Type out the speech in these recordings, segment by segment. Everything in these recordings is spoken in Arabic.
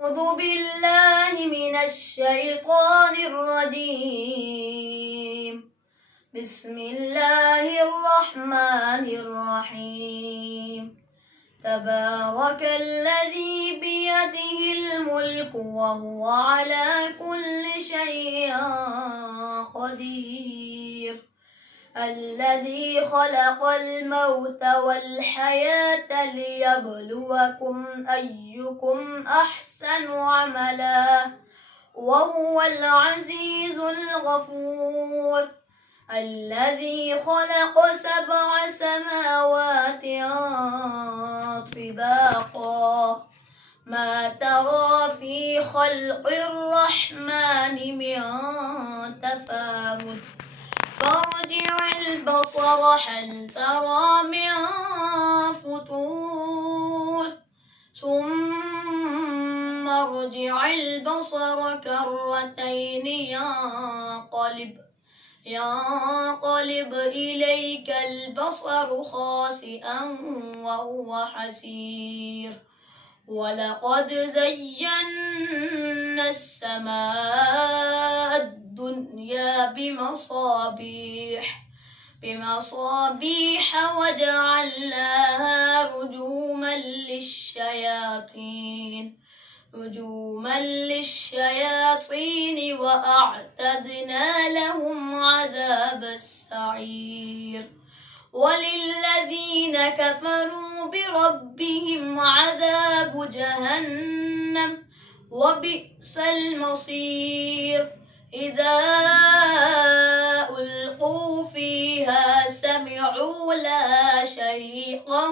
أعوذ بالله من الشيطان الرجيم. بسم الله الرحمن الرحيم. تبارك الذي بيده الملك وهو على كل شيء قدير. الذي خلق الموت والحياة ليبلوكم أيكم أحسن عملا وهو العزيز الغفور. الذي خلق 7 سماوات طباقا ما ترى في خلق الرحمن من تفاوت فارجع البصر هل ترى من فطور ثم ارجع البصر كرتين ينقلب إليك البصر خاسئا وهو حسير. ولقد زينا السماء الدنيا بمصابيح وجعلناها رجوما للشياطين وأعتدنا لهم عذاب السعير. وللذين كفروا بربهم عذاب جهنم وبئس المصير. إذا ألقوا فيها سمعوا لها شهيقا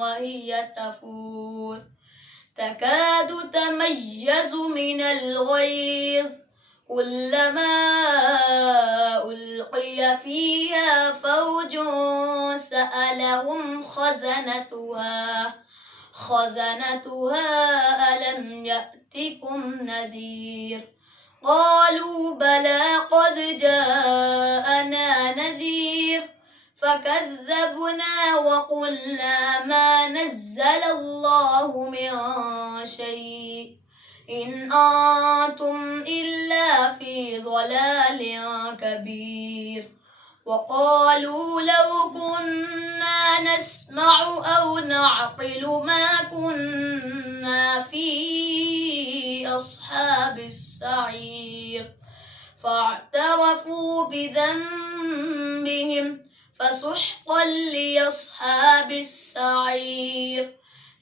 وهي تفور تكاد تميز من الغيظ كلما ألقي فيها فوج سألهم خزنتها ألم يأتكم نذير. قالوا بلى قد جاءنا نذير فكذبنا وقلنا ما نزل الله من شيء إن أنتم إلا في ضلال كبير. وقالوا لو كنا نسمع أو نعقل ما كنا في أصحاب السعير. فاعترفوا بذنبهم فسحقا لأصحاب السعير.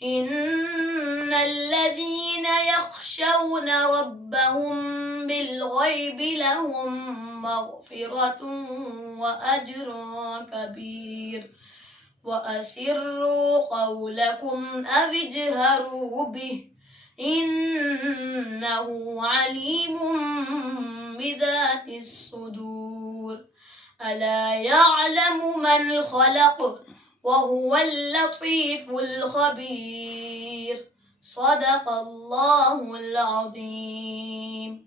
إن الذين يخشون ربهم بالغيب لهم مغفرة وأجر كبير. وأسروا قولكم أو اجهروا به إنه عليم بذات الصدور. ألا يعلم من خلق وهو اللطيف الخبير. صدق الله العظيم.